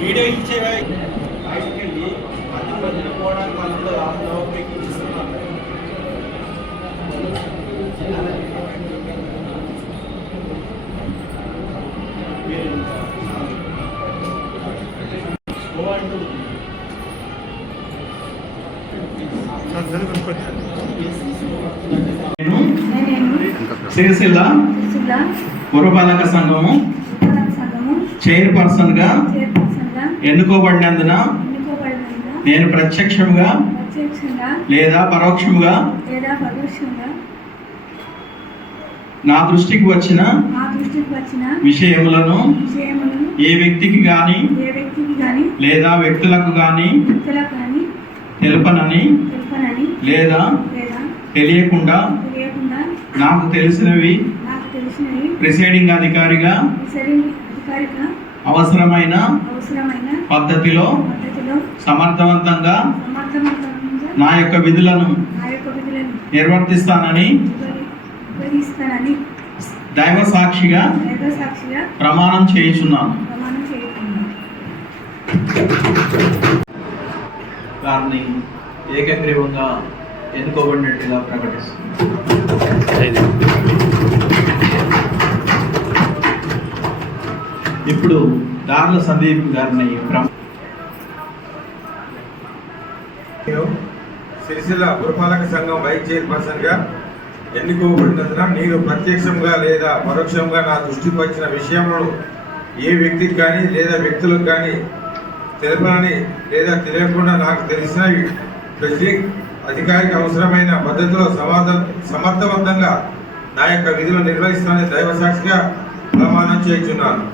Video ఇచ్చేవా Sircilla పురపాలక సంఘము chairperson గా ఎన్నుకోబడినందున నేను ప్రత్యక్షంగా లేదా పరోక్షంగా నా దృష్టికి వచ్చిన విషయములను ఏ వ్యక్తికి గాని లేదా వ్యక్తులకు గాని తెలుపనని లేదా తెలియకుండా నాకు తెలిసినవి ప్రిసైడింగ్ అధికారిగా అవసరమైన పద్ధతిలో సమర్థవంతంగా నా యొక్క విధులను నిర్వర్తిస్తానని దైవ సాక్షిగా ప్రమాణం చేయుచున్నాను. వారిని ఏకగ్రీవంగా ఎన్నుకోబడినట్టుగా ప్రకటిస్తుంది. ఇప్పుడు దార్ల సందీప్ గారిని సిరిసిల్ల పురపాలక సంఘం వైస్ చైర్పర్సన్ గా ఎన్నుకోబడినందున నేను ప్రత్యక్షంగా లేదా పరోక్షంగా నా దృష్టికి వచ్చిన విషయములను ఏ వ్యక్తికి కానీ లేదా వ్యక్తులకు కానీ తెలపనని లేదా తెలియకుండా నాకు తెలిసిన ప్రెసిడెంట్ అధికారికి అవసరమైన పద్ధతిలో సమర్థవంతంగా నా యొక్క విధులు నిర్వహిస్తానని దైవ సాక్షిగా ప్రమాణం చేస్తున్నాను.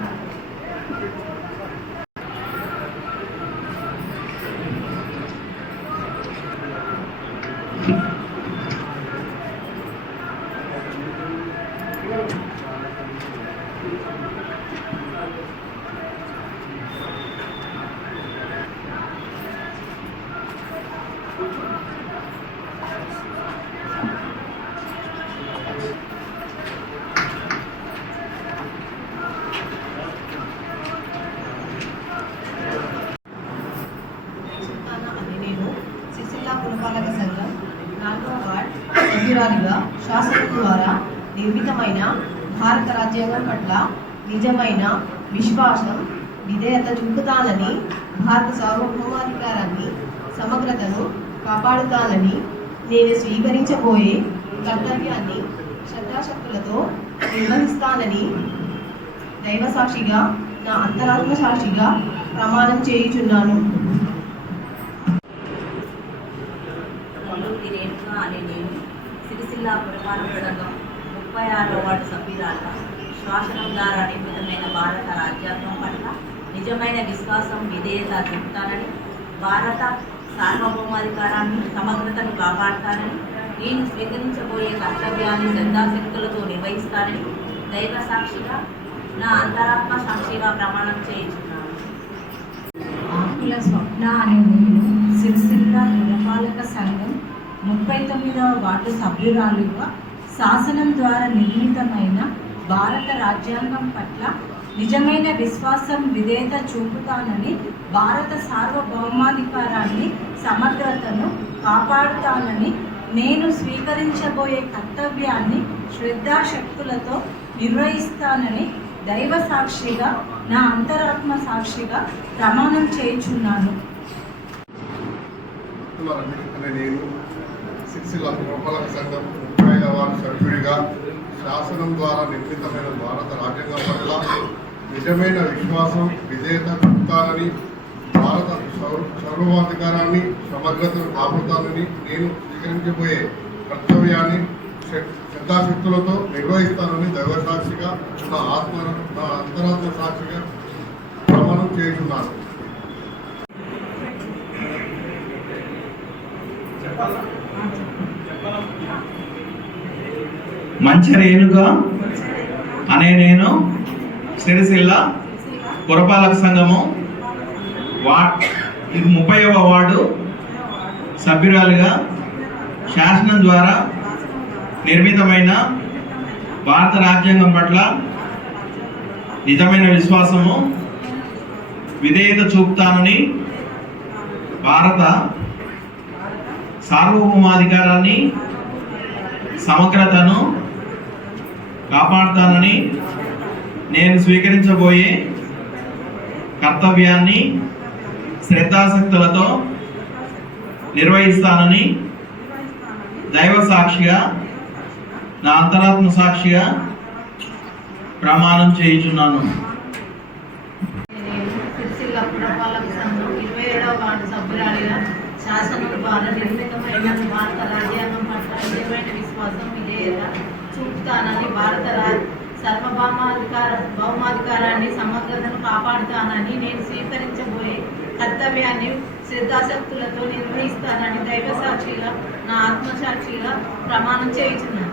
పురపాలక సంఘం 4వ వార్డ్ సభ్యురాలిగా శాసనం ద్వారా నిర్మితమైన భారత రాజ్యాంగం పట్ల నిజమైన విశ్వాసం విధేయత చూపుతానని, భారత సార్వభౌమాధికారాన్ని సమగ్రతను కాపాడుతానని, నేను స్వీకరించబోయే కర్తవ్యాన్ని శ్రద్ధాశక్తులతో నిర్వహిస్తానని దైవ సాక్షిగా నా అంతరాత్మ సాక్షిగా ప్రమాణం చేయుచున్నాను. అనే నేను సిరిసిల్ల పురపాలక సంఘం 36వ వార్డు సభ్యురాలుగా శాసనం ద్వారా నిర్మితమైన భారత రాజ్యాంగం పట్ల నిజమైన విశ్వాసం విధేయత చూపుతానని, భారత సార్వభౌమాధికారాన్ని సమగ్రతను కాపాడుతానని, నేను స్వీకరించబోయే కర్తవ్యాన్ని శ్రద్ధాశక్తులతో నిర్వహిస్తానని దైవ సాక్షిగా నా అంతరాత్మ సాక్షిగా ప్రమాణం చేయించున్నాను. ఆకుల స్వప్న అనే నేను సిరిసిల్ల పురపాలక సంఘం 39వ వార్డు సభ్యురాలుగా శాసనం ద్వారా నిర్మితమైన భారత రాజ్యాంగం పట్ల నిజమైన విశ్వాసం విధేయత చూపుతానని, భారత సార్వభౌమాధికారాన్ని సమగ్రతను కాపాడుతానని, నేను స్వీకరించబోయే కర్తవ్యాన్ని శ్రద్ధాశక్తులతో నిర్వహిస్తానని దైవ సాక్షిగా నా అంతరాత్మ సాక్షిగా ప్రమాణం చేయుచున్నాను. నేను సిరిసిల్ల పురపాలక సంఘం 35వ వార్డు సభ్యుడిగా శాసనం ద్వారా నిర్మితమైన భారత రాజ్యాంగం పట్ల నిజమైన విశ్వాసం విధేయత చూపుతానని, భారత సార్వభౌమాధికారాన్ని సమగ్రతను కాపాడుతానని, నేను స్వీకరించబోయే కర్తవ్యాన్ని శ్రద్ధాశక్తులతో నిర్వహిస్తానని దైవ సాక్షిగా నా అంతరాత్మ సాక్షిగా ప్రమాణం చేస్తున్నాను. మంచిరేణుగా అనే నేను సిరిసిల్ల పురపాలక సంఘము 30వ వార్డు సభ్యురాలుగా శాసనం ద్వారా నిర్మితమైన భారత రాజ్యాంగం పట్ల నిజమైన విశ్వాసము విధేయత చూపుతానని భారత సార్వభౌమాధికారాన్ని సమగ్రతను కాపాడుతానని నేను స్వీకరించబోయే కర్తవ్యాన్ని శ్రద్ధాశక్తులతో నిర్వహిస్తానని దైవ సాక్షిగా నా అంతరాత్మ సాక్షిగా ప్రమాణం చేయుచున్నాను. నేను సిరిసిల్ల పురపాలక సంఘం 27వ వార్డు సభ్యురాలిగా శాసనం ద్వారా నిర్మితమైన భారత రాజ్యాంగం పట్ల నిజమైన విశ్వాసం విధేయత చూపుతానని భౌమాధికారాన్ని సమగ్రతను కాపాడుతానని నేను స్వీకరించబోయే కర్తవ్యాన్ని శ్రద్ధాశక్తులతో నిర్వహిస్తానని దైవ సాక్షిగా నా ఆత్మసాక్షిగా ప్రమాణం చేయుచున్నాను.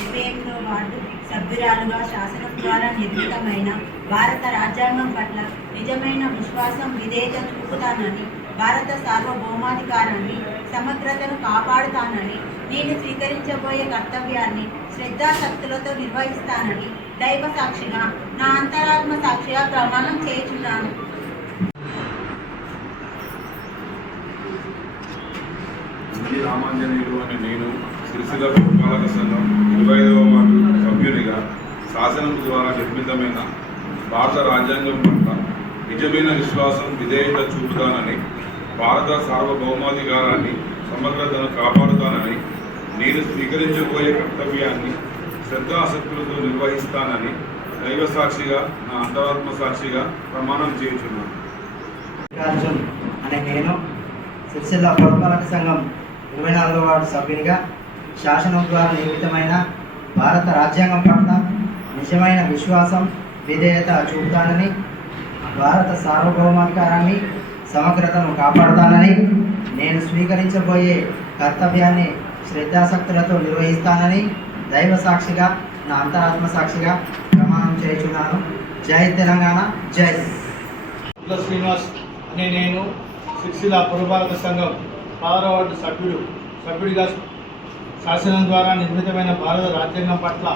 78వ వార్డు సభ్యురాలుగా శాసనం ద్వారా నిర్మితమైన భారత రాజ్యాంగం పట్ల నిజమైన విశ్వాసం విధేయత చూపుతానని భారత సార్వభౌమాధికారాన్ని సమగ్రతను కాపాడుతానని నేను స్వీకరించబోయే కర్తవ్యాన్ని శ్రద్ధాశక్తులతో నిర్వహిస్తానని దైవ సాక్షిగా నా అంతరాత్మ సాక్షిగా ప్రమాణం చేయుచున్నాను. రామాంజనేయులు అనే నేను సిరిసిల్ల పురపాలక సంఘం 25వ వార్డు సభ్యునిగా శాసనం ద్వారా నిర్మితమైన భారత రాజ్యాంగం పట్ల నిజమైన విశ్వాసం విధేయత చూపుతానని భారత సార్వభౌమాధికారాన్ని సమగ్రతను కాపాడుతానని నేను స్వీకరించబోయే కర్తవ్యాన్ని శ్రద్ధాశక్తులతో నిర్వహిస్తానని దైవ సాక్షిగా నా అంతరాత్మ సాక్షిగా ప్రమాణం చేయుచున్నాను. అర్జున్ అనే నేను సిరిసిల్ల పురపాలక సంఘం 24వ వార్డు సభ్యునిగా శాసనం ద్వారా నిర్మితమైన భారత రాజ్యాంగం పట్ల నిజమైన విశ్వాసం విధేయత చూపుతానని భారత సార్వభౌమాధికారాన్ని సమగ్రతను కాపాడుతానని నేను స్వీకరించబోయే కర్తవ్యాన్ని శ్రద్ధాశక్తులతో నిర్వహిస్తానని దైవ సాక్షిగా నా అంతరాత్మ సాక్షిగా ప్రమాణం చేయుచున్నాను. జై తెలంగాణ, జై శ్రీనివాస్ అనే నేను సిరిసిల్ల పురపాలక సంఘం 16వ వార్డు సభ్యుడిగా శాసనం ద్వారా నిర్మితమైన భారత రాజ్యాంగం పట్ల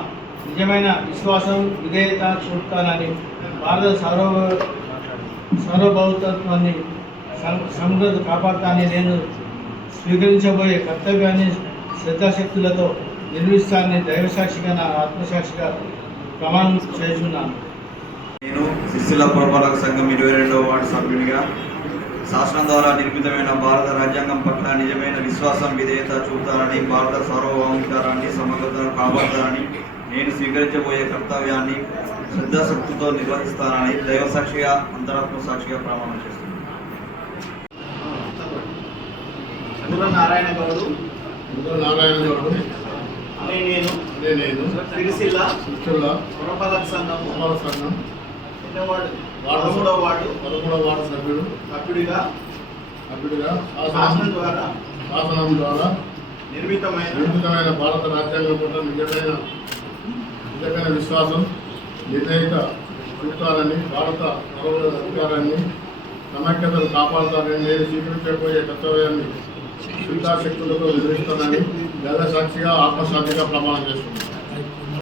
నిజమైన విశ్వాసం విధేయత చూపుతానని భారత సార్వభౌమత్వాన్ని సమగ్రత కాపాడుతానని నేను స్వీకరించబోయే కర్తవ్యాన్ని శ్రద్ధాశక్తులతో నిర్వహిస్తానని దైవసాక్షిగా నా ఆత్మసాక్షిగా ప్రమాణం చేస్తున్నాను. నేను సిరిసిల్ల పురపాలక సంఘం 22వ వార్డు సభ్యునిగా శాసనం ద్వారా నిర్మితమైన భారత రాజ్యాంగం పట్ల నిజమైన విశ్వాసం విధేయత చూపుతానని భారత సార్వభౌమాధికారాన్ని సమగ్రతను కాపాడుతానని నేను స్వీకరించబోయే కర్తవ్యాన్ని శ్రద్ధాశక్తితో నిర్వహిస్తానని దైవ సాక్షిగా అంతరాత్మ సాక్షిగా ప్రమాణం చేస్తున్నాను. నారాయణ గౌడు అనే నేను సిరిసిల్ల పురపాలక సంఘం 13వ వార్డు సభ్యుడిగా శాసనం ద్వారా నిర్మితమైన భారత రాజ్యాంగం పట్ల నిజమైన విశ్వాసం విధేయత చూపుతానని భారత అధికారాన్ని సమైక్యతను కాపాడుతానని నేను స్వీకరించబోయే కర్తవ్యాన్ని శ్రద్ధాశక్తులతో నిర్వహిస్తానని దైవ సాక్షిగా ఆత్మసాక్షిగా ప్రమాణం చేస్తున్నాను.